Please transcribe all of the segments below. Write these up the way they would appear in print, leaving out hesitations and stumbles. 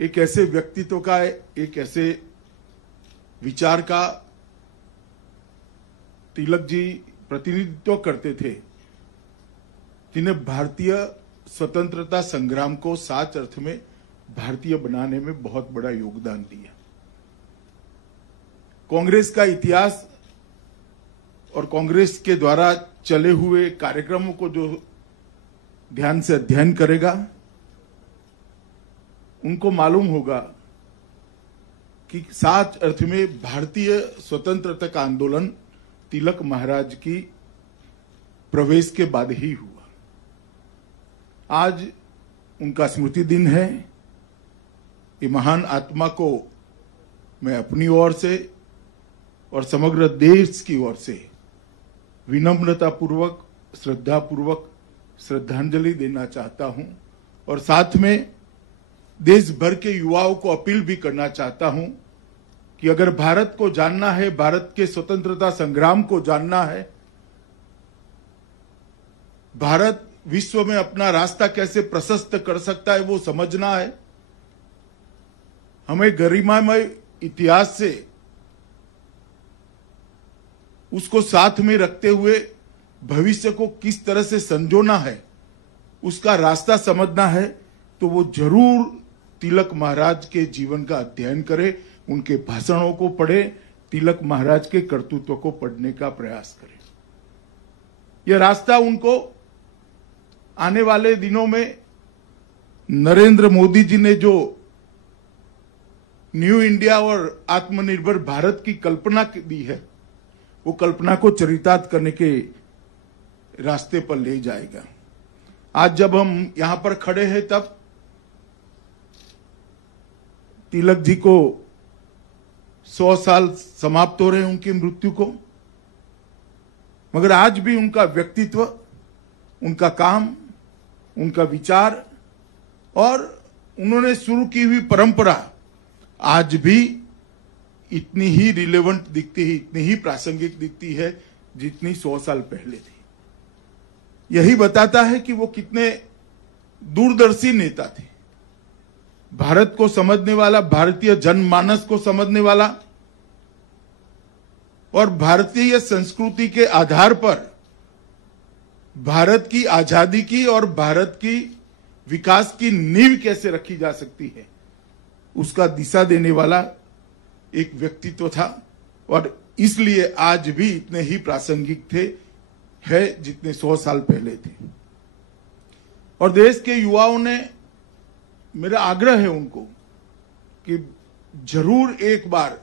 एक ऐसे व्यक्तित्व का, एक ऐसे विचार का तिलक जी प्रतिनिधित्व करते थे जिन्हें भारतीय स्वतंत्रता संग्राम को सच अर्थ में भारतीय बनाने में बहुत बड़ा योगदान दिया। कांग्रेस का इतिहास और कांग्रेस के द्वारा चले हुए कार्यक्रमों को जो ध्यान से अध्ययन करेगा उनको मालूम होगा कि सच अर्थ में भारतीय स्वतंत्रता का आंदोलन तिलक महाराज की प्रवेश के बाद ही हुआ। आज उनका स्मृति दिन है। ये महान आत्मा को मैं अपनी ओर से और समग्र देश की ओर से विनम्रता पूर्वक, श्रद्धा पूर्वक श्रद्धांजलि देना चाहता हूं और साथ में देश भर के युवाओं को अपील भी करना चाहता हूं कि अगर भारत को जानना है, भारत के स्वतंत्रता संग्राम को जानना है, भारत विश्व में अपना रास्ता कैसे प्रशस्त कर सकता है वो समझना है, हमें गरिमामय इतिहास से उसको साथ में रखते हुए भविष्य को किस तरह से संजोना है, उसका रास्ता समझना है, तो वो जरूर तिलक महाराज के जीवन का अध्ययन करे, उनके भाषणों को पढ़े, तिलक महाराज के कर्तृत्व को पढ़ने का प्रयास करे। यह रास्ता उनको आने वाले दिनों में नरेंद्र मोदी जी ने जो न्यू इंडिया और आत्मनिर्भर भारत की कल्पना दी है, वो कल्पना को चरितार्थ करने के रास्ते पर ले जाएगा। आज जब हम यहां पर खड़े हैं तब तिलक जी को 100 साल समाप्त हो रहे हैं उनकी मृत्यु को, मगर आज भी उनका व्यक्तित्व, उनका काम, उनका विचार और उन्होंने शुरू की हुई परंपरा आज भी इतनी ही रिलेवेंट दिखती है, इतनी ही प्रासंगिक दिखती है जितनी 100 साल पहले थी। यही बताता है कि वो कितने दूरदर्शी नेता थे, भारत को समझने वाला, भारतीय जनमानस को समझने वाला और भारतीय संस्कृति के आधार पर भारत की आजादी की और भारत की विकास की नींव कैसे रखी जा सकती है उसका दिशा देने वाला एक व्यक्तित्व था और इसलिए आज भी इतने ही प्रासंगिक थे है जितने 100 साल पहले थे। और देश के युवाओं ने, मेरा आग्रह है उनको कि जरूर एक बार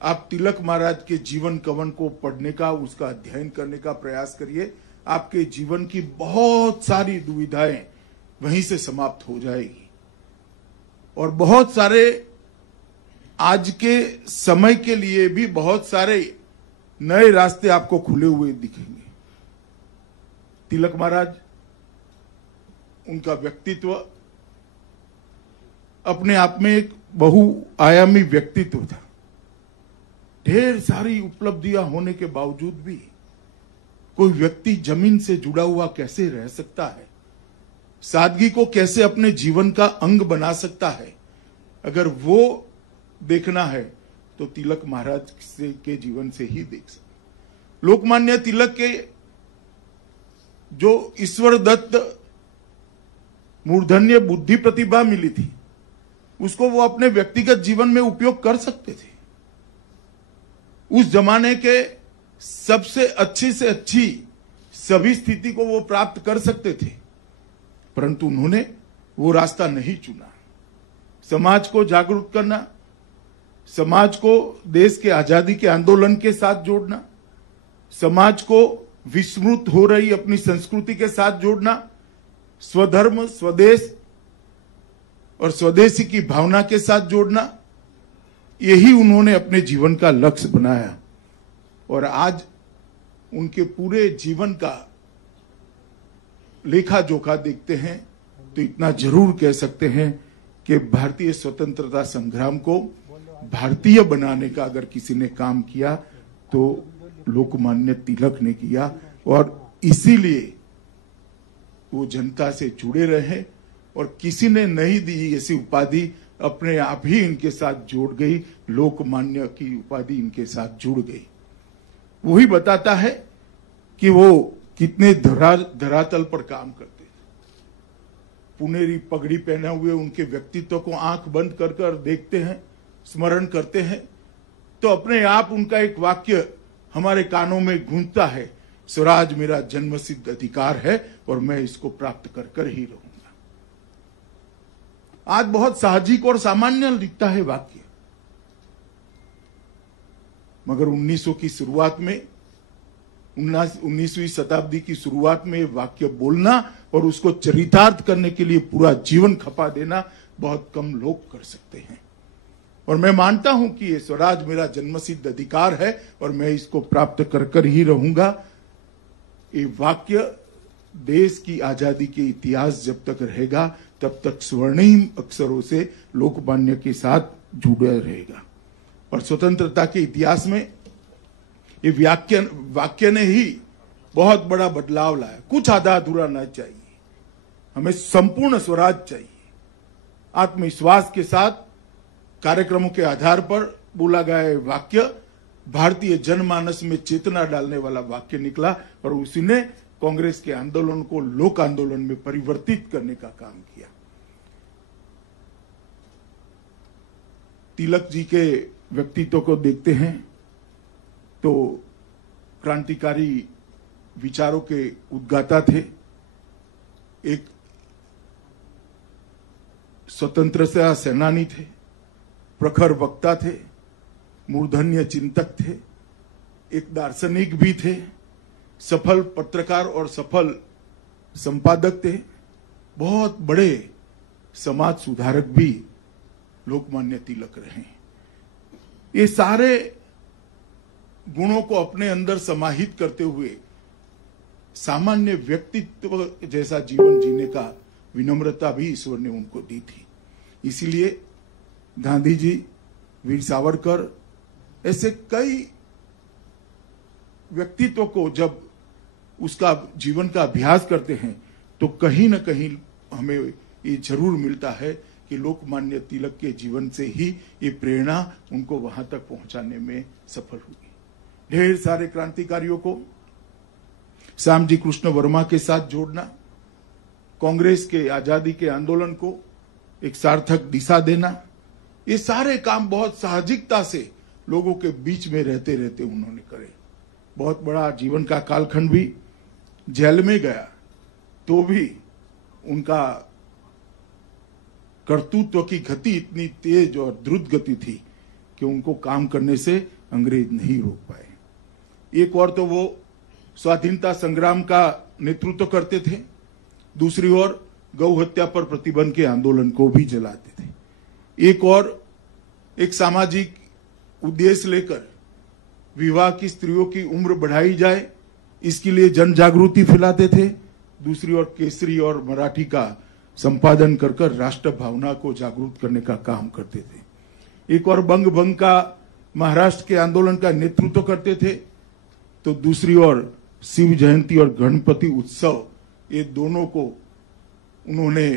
आप तिलक महाराज के जीवन कवन को पढ़ने का, उसका अध्ययन करने का प्रयास करिए। आपके जीवन की बहुत सारी दुविधाएं वहीं से समाप्त हो जाएगी और बहुत सारे आज के समय के लिए भी बहुत सारे नए रास्ते आपको खुले हुए दिखेंगे। तिलक महाराज, उनका व्यक्तित्व अपने आप में एक बहुआयामी व्यक्तित्व था। ढेर सारी उपलब्धियां होने के बावजूद भी कोई व्यक्ति जमीन से जुड़ा हुआ कैसे रह सकता है, सादगी को कैसे अपने जीवन का अंग बना सकता है, अगर वो देखना है तो तिलक महाराज के जीवन से ही देख सकते। लोकमान्य तिलक के जो ईश्वर दत्त मूर्धन्य बुद्धि प्रतिभा मिली थी उसको वो अपने व्यक्तिगत जीवन में उपयोग कर सकते थे। उस जमाने के सबसे अच्छी से अच्छी सभी स्थिति को वो प्राप्त कर सकते थे, परंतु उन्होंने वो रास्ता नहीं चुना। समाज को जागरूक करना, समाज को देश के आजादी के आंदोलन के साथ जोड़ना, समाज को विस्मृत हो रही अपनी संस्कृति के साथ जोड़ना, स्वधर्म, स्वदेश और स्वदेशी की भावना के साथ जोड़ना, यही उन्होंने अपने जीवन का लक्ष्य बनाया। और आज उनके पूरे जीवन का लेखा जोखा देखते हैं तो इतना जरूर कह सकते हैं कि भारतीय स्वतंत्रता संग्राम को भारतीय बनाने का अगर किसी ने काम किया तो लोकमान्य तिलक ने किया और इसीलिए वो जनता से जुड़े रहे और किसी ने नहीं दी ऐसी उपाधि अपने आप ही इनके साथ जोड़ गई, लोकमान्य की उपाधि इनके साथ जुड़ गई। वही बताता है कि वो कितने धरातल पर काम करते थे। पुनेरी पगड़ी पहने हुए उनके व्यक्तित्व को आंख बंद कर कर देखते हैं, स्मरण करते हैं, तो अपने आप उनका एक वाक्य हमारे कानों में गूंजता है, स्वराज मेरा जन्मसिद्ध अधिकार है और मैं इसको प्राप्त कर कर ही रहूंगा। आज बहुत साहजिक और सामान्य दिखता है वाक्य, मगर 1900 की शुरुआत में 19वीं शताब्दी की शुरुआत में वाक्य बोलना और उसको चरितार्थ करने के लिए पूरा जीवन खपा देना बहुत कम लोग कर सकते हैं। और मैं मानता हूं कि ये स्वराज मेरा जन्मसिद्ध अधिकार है और मैं इसको प्राप्त कर कर ही रहूंगा। ये वाक्य देश की आजादी के इतिहास जब तक रहेगा तब तक स्वर्णिम अक्षरों से लोकमान्य के साथ जुड़ा रहेगा। और स्वतंत्रता के इतिहास में ये वाक्य ने ही बहुत बड़ा बदलाव लाया। कुछ आधा अधूरा न चाहिए, हमें संपूर्ण स्वराज चाहिए। आत्मविश्वास के साथ कार्यक्रमों के आधार पर बोला गया वाक्य भारतीय जनमानस में चेतना डालने वाला वाक्य निकला और उसी ने कांग्रेस के आंदोलन को लोक आंदोलन में परिवर्तित करने का काम किया। तिलक जी के व्यक्तित्व को देखते हैं तो क्रांतिकारी विचारों के उद्गाता थे, एक स्वतंत्रता सेनानी थे, प्रखर वक्ता थे, मूर्धन्य चिंतक थे, एक दार्शनिक भी थे, सफल पत्रकार और सफल संपादक थे, बहुत बड़े समाज सुधारक भी लोकमान्य तिलक रहे। ये सारे गुणों को अपने अंदर समाहित करते हुए सामान्य व्यक्तित्व जैसा जीवन जीने का विनम्रता भी ईश्वर ने उनको दी थी। इसीलिए गांधी जी, वीर सावरकर, ऐसे कई व्यक्तित्व को जब उसका जीवन का अभ्यास करते हैं तो कहीं ना कहीं हमें ये जरूर मिलता है कि लोकमान्य तिलक के जीवन से ही ये प्रेरणा उनको वहां तक पहुंचाने में सफल हुई। ढेर सारे क्रांतिकारियों को श्यामजी कृष्ण वर्मा के साथ जोड़ना, कांग्रेस के आजादी के आंदोलन को एक सार्थक दिशा देना, ये सारे काम बहुत साहजिकता से लोगों के बीच में रहते रहते उन्होंने करे। बहुत बड़ा जीवन का कालखंड भी, जेल में गया तो भी उनका कर्तृत्व की गति इतनी तेज और द्रुत गति थी कि उनको काम करने से अंग्रेज नहीं रोक पाए। एक और तो वो स्वाधीनता संग्राम का नेतृत्व करते थे, दूसरी ओर गौ हत्या पर प्रतिबंध के आंदोलन को भी जलाते थे। एक और एक सामाजिक उद्देश्य लेकर विवाह की स्त्रियों की उम्र बढ़ाई जाए इसके लिए जन जागृति फैलाते थे, दूसरी ओर केसरी और मराठी का संपादन कर कर राष्ट्र भावना को जागरूक करने का काम करते थे। एक और बंग भंग का महाराष्ट्र के आंदोलन का नेतृत्व करते थे, तो दूसरी ओर शिव जयंती और गणपति उत्सव, ये दोनों को उन्होंने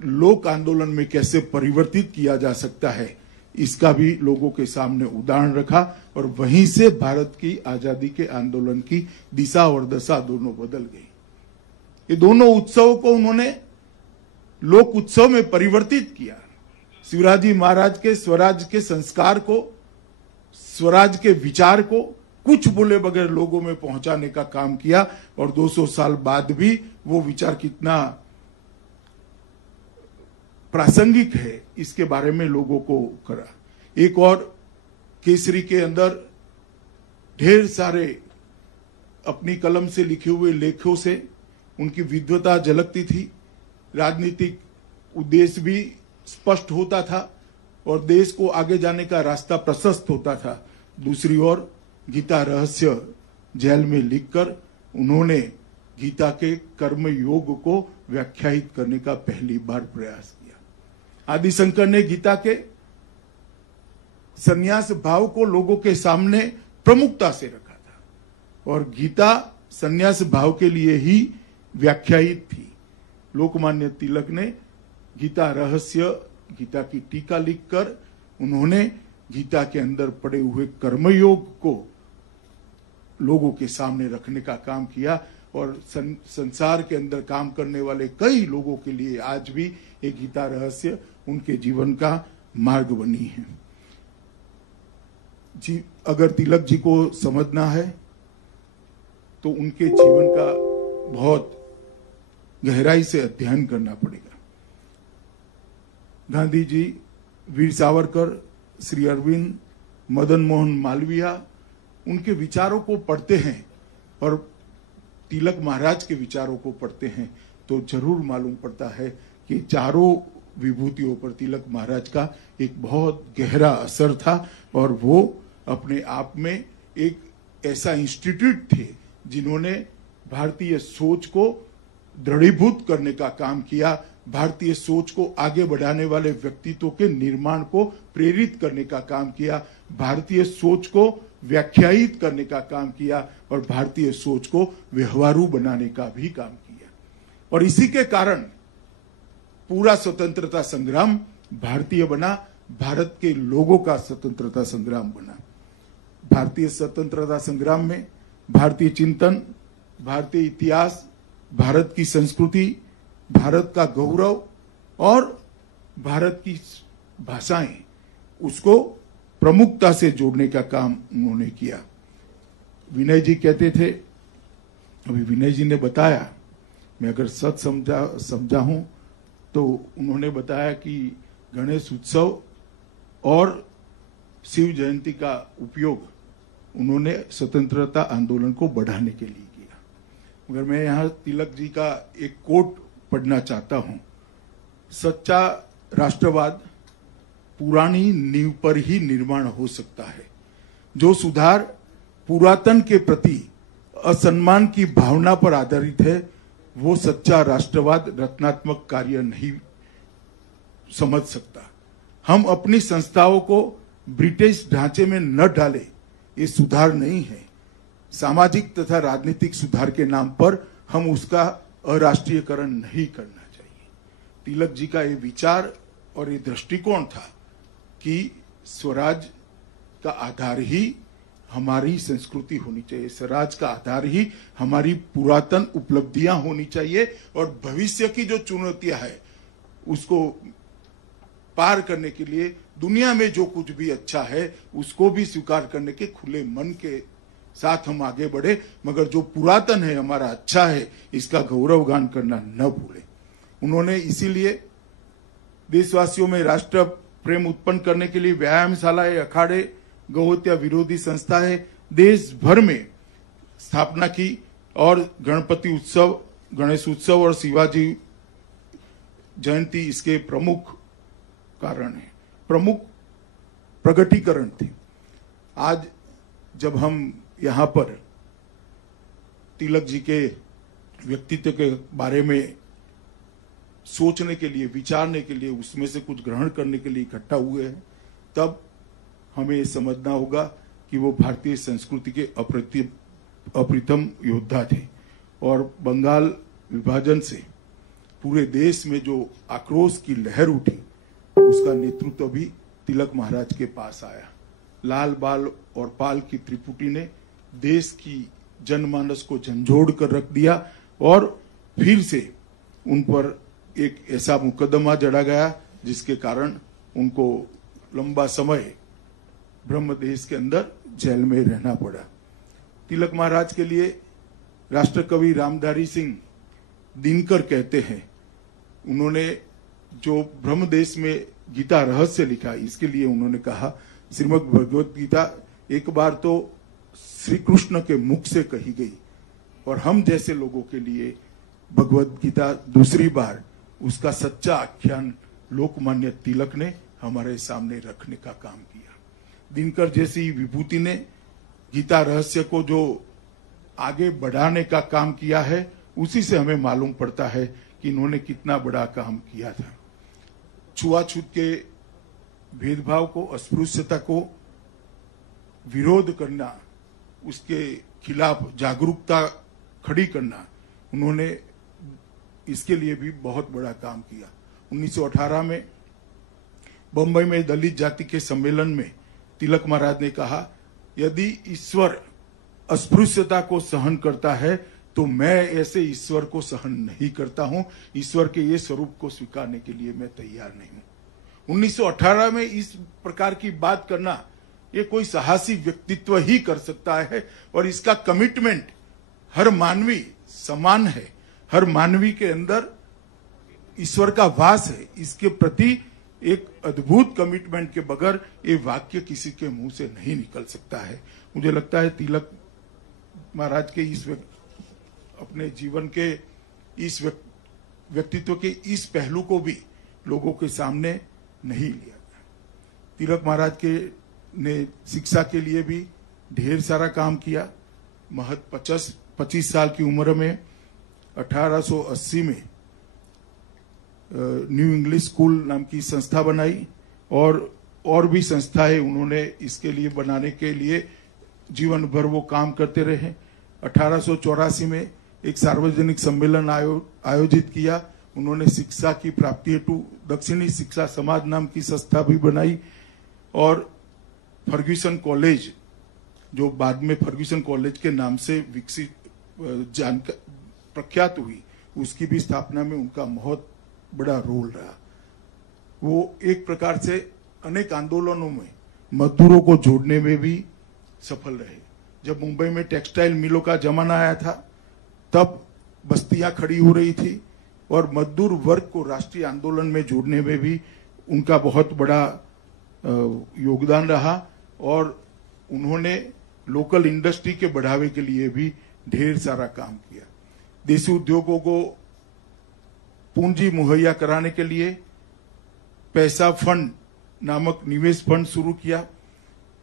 लोक आंदोलन में कैसे परिवर्तित किया जा सकता है इसका भी लोगों के सामने उदाहरण रखा और वहीं से भारत की आजादी के आंदोलन की दिशा और दशा दोनों बदल गई। ये दोनों उत्सवों को उन्होंने लोक उत्सव में परिवर्तित किया। शिवराजी महाराज के स्वराज के संस्कार को, स्वराज के विचार को कुछ बोले बगैर लोगों में पहुंचाने का काम किया और 200 साल बाद भी वो विचार कितना प्रासंगिक है इसके बारे में लोगों को करा। एक और केसरी के अंदर ढेर सारे अपनी कलम से लिखे हुए लेखों से उनकी विद्वता झलकती थी, राजनीतिक उद्देश्य भी स्पष्ट होता था और देश को आगे जाने का रास्ता प्रशस्त होता था। दूसरी ओर गीता रहस्य जेल में लिखकर उन्होंने गीता के कर्म योग को व्याख्यायित करने का पहली बार प्रयास किया। आदिशंकर ने गीता के संन्यास भाव को लोगों के सामने प्रमुखता से रखा था और गीता संन्यास भाव के लिए ही व्याख्यायित थी। लोकमान्य तिलक ने गीता रहस्य गीता की टीका लिखकर उन्होंने गीता के अंदर पड़े हुए कर्मयोग को लोगों के सामने रखने का काम किया और संसार के अंदर काम करने वाले कई लोगों के लिए आज भी ये गीता रहस्य उनके जीवन का मार्ग बनी है। जी, अगर तिलक जी को समझना है तो उनके जीवन का बहुत गहराई से अध्ययन करना पड़ेगा। गांधी जी, वीर सावरकर, श्री अरविंद, मदन मोहन मालवीय, उनके विचारों को पढ़ते हैं और तिलक महाराज के विचारों को पढ़ते हैं तो जरूर मालूम पड़ता है कि चारों विभूतियों पर तिलक महाराज का एक बहुत गहरा असर था और वो अपने आप में एक ऐसा इंस्टीट्यूट थे जिन्होंने भारतीय सोच को दृढ़ीभूत करने का काम किया, भारतीय सोच को आगे बढ़ाने वाले व्यक्तित्व के निर्माण को प्रेरित करने का काम किया, भारतीय सोच को व्याख्यायित करने का काम किया और भारतीय सोच को व्यवहारू बनाने का भी काम किया। और इसी के कारण पूरा स्वतंत्रता संग्राम भारतीय बना, भारत के लोगों का स्वतंत्रता संग्राम बना। भारतीय स्वतंत्रता संग्राम में भारतीय चिंतन, भारतीय इतिहास, भारत की संस्कृति, भारत का गौरव और भारत की भाषाएं, उसको प्रमुखता से जोड़ने का काम उन्होंने किया। विनय जी कहते थे, अभी विनय जी ने बताया, मैं अगर सच समझा हूं तो उन्होंने बताया कि गणेश उत्सव और शिव जयंती का उपयोग उन्होंने स्वतंत्रता आंदोलन को बढ़ाने के लिए किया। मगर मैं यहाँ तिलक जी का एक कोट पढ़ना चाहता हूं। सच्चा राष्ट्रवाद पुरानी नींव पर ही निर्माण हो सकता है। जो सुधार पुरातन के प्रति असम्मान की भावना पर आधारित है, वो सच्चा राष्ट्रवाद रचनात्मक कार्य नहीं समझ सकता। हम अपनी संस्थाओं को ब्रिटिश ढांचे में न डालें, ये सुधार नहीं है। सामाजिक तथा राजनीतिक सुधार के नाम पर हम उसका अराष्ट्रीयकरण नहीं करना चाहिए। तिलक जी का ये विचार और ये दृष्टिकोण था कि स्वराज का आधार ही हमारी संस्कृति होनी चाहिए, स्वराज का आधार ही हमारी पुरातन उपलब्धियां होनी चाहिए और भविष्य की जो चुनौतियां है उसको पार करने के लिए दुनिया में जो कुछ भी अच्छा है उसको भी स्वीकार करने के खुले मन के साथ हम आगे बढ़े, मगर जो पुरातन है हमारा अच्छा है इसका गौरवगान करना न भूले। उन्होंने इसीलिए देशवासियों में राष्ट्र प्रेम उत्पन्न करने के लिए व्यायामशालाएं, अखाड़े, गौहत्या विरोधी संस्थाएं देश भर में स्थापना की और गणपति उत्सव, गणेश उत्सव और शिवाजी जयंती इसके प्रमुख कारण है, प्रमुख प्रगटीकरण थे। आज जब हम यहाँ पर तिलक जी के व्यक्तित्व के बारे में सोचने के लिए, विचारने के लिए, उसमें से कुछ ग्रहण करने के लिए इकट्ठा हुए हैं, तब हमें समझना होगा कि वो भारतीय संस्कृति के अप्रतिम योद्धा थे और बंगाल विभाजन से पूरे देश में जो आक्रोश की लहर उठी उसका नेतृत्व भी तिलक महाराज के पास आया। लाल, बाल और पाल की त्रिपुटी ने देश की जनमानस को झंझोड़ कर रख दिया और फिर से उन पर एक ऐसा मुकदमा जड़ा गया जिसके कारण उनको लंबा समय ब्रह्मदेश के अंदर जेल में रहना पड़ा। तिलक महाराज के लिए राष्ट्रकवि रामधारी सिंह दिनकर कहते हैं, उन्होंने जो ब्रह्मदेश में गीता रहस्य लिखा, इसके लिए उन्होंने कहा, श्रीमद् भगवत गीता एक बार तो श्री कृष्ण के मुख से कही गई और हम जैसे लोगों के लिए भगवत गीता दूसरी बार उसका सच्चा आख्यान लोकमान्य तिलक ने हमारे सामने रखने का काम किया। दिनकर जैसी विभूति ने गीता रहस्य को जो आगे बढ़ाने का काम किया है, उसी से हमें मालूम पड़ता है कि इन्होंने कितना बड़ा काम किया था। छुआछूत के भेदभाव को, अस्पृश्यता को विरोध करना, उसके खिलाफ जागरूकता खड़ी करना, उन्होंने इसके लिए भी बहुत बड़ा काम किया। 1918 में बंबई में दलित जाति के सम्मेलन में तिलक महाराज ने कहा, यदि ईश्वर अस्पृश्यता को सहन करता है तो मैं ऐसे ईश्वर को सहन नहीं करता हूं। ईश्वर के ये स्वरूप को स्वीकारने के लिए मैं तैयार नहीं हूं। 1918 में इस प्रकार की बात करना ये कोई साहसी व्यक्तित्व ही कर सकता है, और इसका कमिटमेंट हर मानवी समान है, हर मानवी के अंदर ईश्वर का वास है। इसके प्रति एक अद्भुत कमिटमेंट के बगैर ये वाक्य किसी के मुंह से नहीं निकल सकता है। मुझे लगता है तिलक महाराज के इस अपने जीवन के इस व्यक्तित्व के इस पहलू को भी लोगों के सामने नहीं लिया गया। तिलक महाराज के ने शिक्षा के लिए भी ढेर सारा काम किया। महज 25 साल की उम्र में 1880 में न्यू इंग्लिश स्कूल नाम की संस्था बनाई, और भी संस्थाएं उन्होंने इसके लिए बनाने के लिए जीवन भर वो काम करते रहे। 1884 में एक सार्वजनिक सम्मेलन आयोजित किया। उन्होंने शिक्षा की प्राप्ति हेतु दक्षिणी शिक्षा समाज नाम की संस्था भी बनाई, और फर्ग्यूसन कॉलेज, जो बाद में फर्ग्यूसन कॉलेज के नाम से विकसित प्रख्यात हुई, उसकी भी स्थापना में उनका बहुत बड़ा रोल रहा। वो एक प्रकार से अनेक आंदोलनों में मजदूरों को जोड़ने में भी सफल रहे। जब मुंबई में टेक्सटाइल मिलों का जमाना आया था, तब बस्तियां खड़ी हो रही थी, और मजदूर वर्ग को राष्ट्रीय आंदोलन में जोड़ने में भी उनका बहुत बड़ा योगदान रहा, और उन्होंने लोकल इंडस्ट्री के बढ़ावे के लिए भी ढेर सारा काम किया। देसी उद्योगों को पूंजी मुहैया कराने के लिए पैसा फंड नामक निवेश फंड शुरू किया।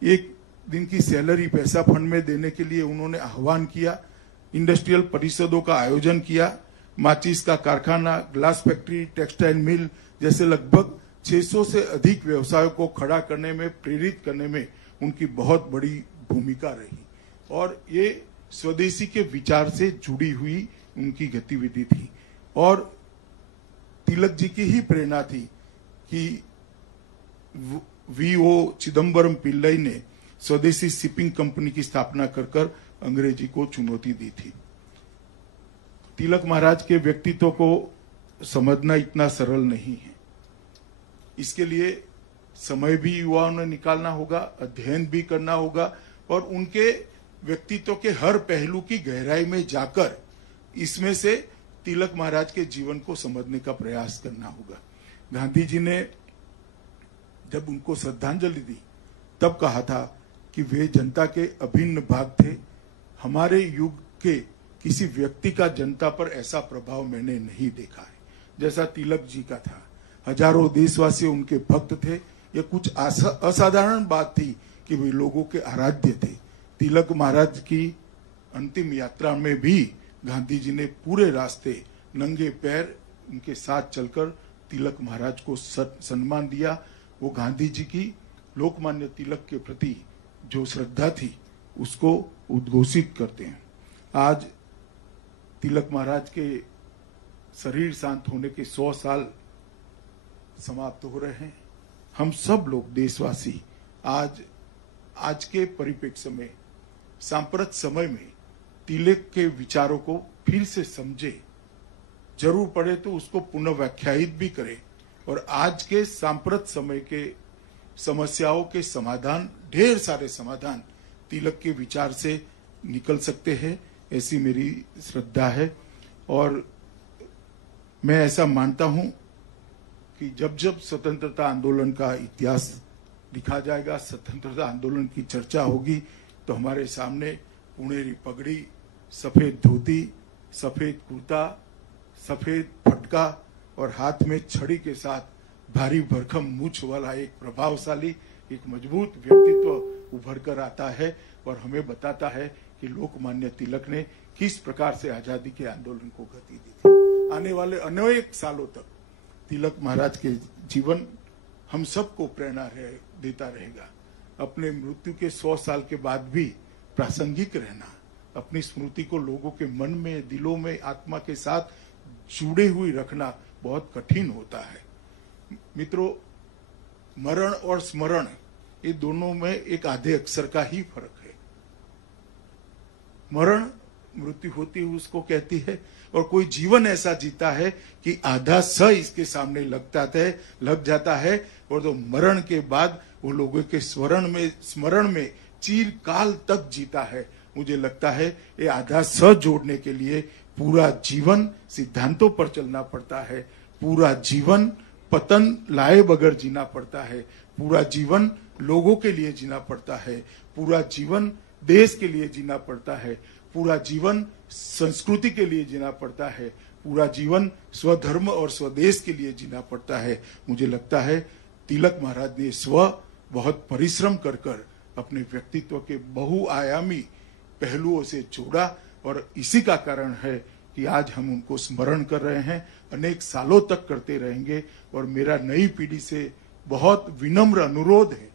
एक दिन की सैलरी पैसा फंड में देने के लिए उन्होंने आह्वान किया। इंडस्ट्रियल परिषदों का आयोजन किया। माचिस का कारखाना, ग्लास फैक्ट्री, टेक्सटाइल मिल जैसे लगभग 600 से अधिक व्यवसायों को खड़ा करने में, प्रेरित करने में उनकी बहुत बड़ी भूमिका रही, और ये स्वदेशी के विचार से जुड़ी हुई उनकी गतिविधि थी। और तिलक जी की ही प्रेरणा थी कि वीओ चिदम्बरम पिल्लई ने स्वदेशी शिपिंग कंपनी की स्थापना कर अंग्रेजी को चुनौती दी थी। तिलक महाराज के व्यक्तित्व को समझना इतना सरल नहीं है। इसके लिए समय भी युवाओं ने निकालना होगा, अध्ययन भी करना होगा, और उनके व्यक्तित्व के हर पहलू की गहराई में जाकर इसमें से तिलक महाराज के जीवन को समझने का प्रयास करना होगा। गांधी जी ने जब उनको श्रद्धांजलि दी, तब कहा था कि वे जनता के अभिन्न भाग थे। हमारे युग के किसी व्यक्ति का जनता पर ऐसा प्रभाव मैंने नहीं देखा है जैसा तिलक जी का था। हजारों देशवासी उनके भक्त थे। यह कुछ असाधारण बात थी कि वे लोगों के आराध्य थे। तिलक महाराज की अंतिम यात्रा में भी गांधी जी ने पूरे रास्ते नंगे पैर उनके साथ चलकर तिलक महाराज को सम्मान दिया। वो गांधी जी की लोकमान्य तिलक के प्रति जो श्रद्धा थी उसको उद्घोषित करते हैं। आज तिलक महाराज के शरीर शांत होने के 100 साल समाप्त हो रहे हैं। हम सब लोग देशवासी आज के परिप्रेक्ष्य में, सांप्रत समय में तिलक के विचारों को फिर से समझे, जरूर पड़े तो उसको पुनः व्याख्यायित भी करें, और आज के सांप्रत समय के समस्याओं के समाधान, ढेर सारे समाधान तिलक के विचार से निकल सकते हैं, ऐसी मेरी श्रद्धा है। और मैं ऐसा मानता हूं कि जब जब स्वतंत्रता आंदोलन का इतिहास लिखा जाएगा, स्वतंत्रता आंदोलन की चर्चा होगी, तो हमारे सामने पुणेरी पगड़ी, सफेद धोती, सफेद कुर्ता, सफेद फटका और हाथ में छड़ी के साथ भारी भरकम मूछ वाला एक प्रभावशाली, एक मजबूत व्यक्तित्व उभर कर आता है और हमें बताता है कि लोकमान्य तिलक ने किस प्रकार से आजादी के आंदोलन को गति दी थी। आने वाले अनेक सालों तक तिलक महाराज के जीवन हम सबको प्रेरणा देता रहेगा। अपने मृत्यु के 100 साल के बाद भी प्रासंगिक रहना, अपनी स्मृति को लोगों के मन में, दिलों में, आत्मा के साथ जुड़े हुए रखना बहुत कठिन होता है। मित्रों, मरण और स्मरण, ये दोनों में एक आधे अक्षर का ही फर्क है। मरण मृत्यु होती है उसको कहती है, और कोई जीवन ऐसा जीता है कि आधा स इसके सामने लग जाता है, और तो मरण के बाद वो लोगों के स्मरण में चिरकाल तक जीता है। मुझे लगता है ये आधा स जोड़ने के लिए पूरा जीवन सिद्धांतों पर चलना पड़ता है, पूरा जीवन पतन लाए बगैर जीना पड़ता है, पूरा जीवन लोगों के लिए जीना पड़ता है, पूरा जीवन देश के लिए जीना पड़ता है, पूरा जीवन संस्कृति के लिए जीना पड़ता है, पूरा जीवन स्वधर्म और स्वदेश के लिए जीना पड़ता है। मुझे लगता है तिलक महाराज ने बहुत परिश्रम कर अपने व्यक्तित्व के बहुआयामी पहलुओं से जोड़ा, और इसी का कारण है कि आज हम उनको स्मरण कर रहे हैं, अनेक सालों तक करते रहेंगे। और मेरा नई पीढ़ी से बहुत विनम्र अनुरोध है,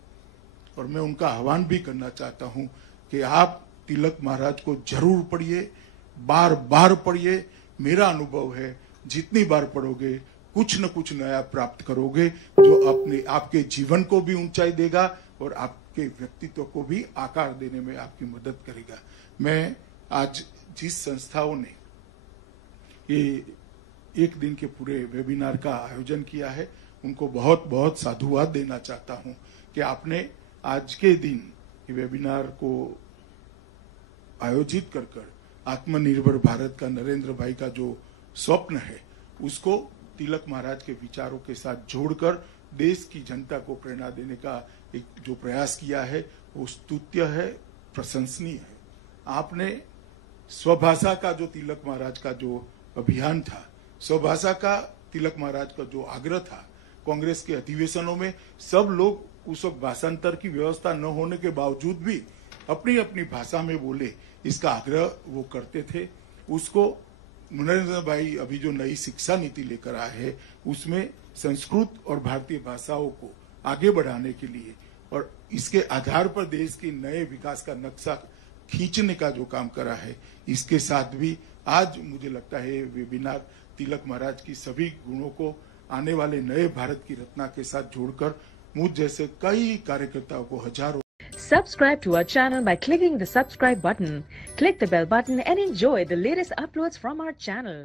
और मैं उनका आह्वान भी करना चाहता हूं कि आप तिलक महाराज को जरूर पढ़िए, बार बार पढ़िए। मेरा अनुभव है जितनी बार पढ़ोगे कुछ न कुछ नया प्राप्त करोगे, जो आपके जीवन को भी ऊंचाई देगा और आपके व्यक्तित्व को भी आकार देने में आपकी मदद करेगा। मैं आज जिस संस्थाओं ने ये एक दिन के पूरे वेबिनार का आयोजन किया है, उनको बहुत बहुत साधुवाद देना चाहता हूं कि आपने आज के दिन ये वेबिनार को आयोजित कर आत्मनिर्भर भारत का नरेंद्र भाई का जो स्वप्न है उसको तिलक महाराज के विचारों के साथ जोड़कर देश की जनता को प्रेरणा देने का एक जो प्रयास किया है वो स्तुत्य है, प्रशंसनीय है। आपने स्वभाषा का जो तिलक महाराज का जो अभियान था, स्वभाषा का तिलक महाराज का जो आग्रह था, कांग्रेस के अधिवेशनों में सब लोग उस वक्त भाषांतर की व्यवस्था न होने के बावजूद भी अपनी अपनी भाषा में बोले, इसका आग्रह वो करते थे। उसको नरेंद्र भाई अभी जो नई शिक्षा नीति लेकर आए हैं उसमें संस्कृत और भारतीय भाषाओं को आगे बढ़ाने के लिए और इसके आधार पर देश के नए विकास का नक्शा खींचने का जो काम करा है, इसके साथ भी आज मुझे लगता है वेबिनार तिलक महाराज की सभी गुणों को आने वाले नए भारत की रचना के साथ जोड़कर मुझ जैसे कई कार्यकर्ताओं को हजारों। Subscribe to our channel by clicking the subscribe button. Click the bell button and enjoy the latest uploads from our channel.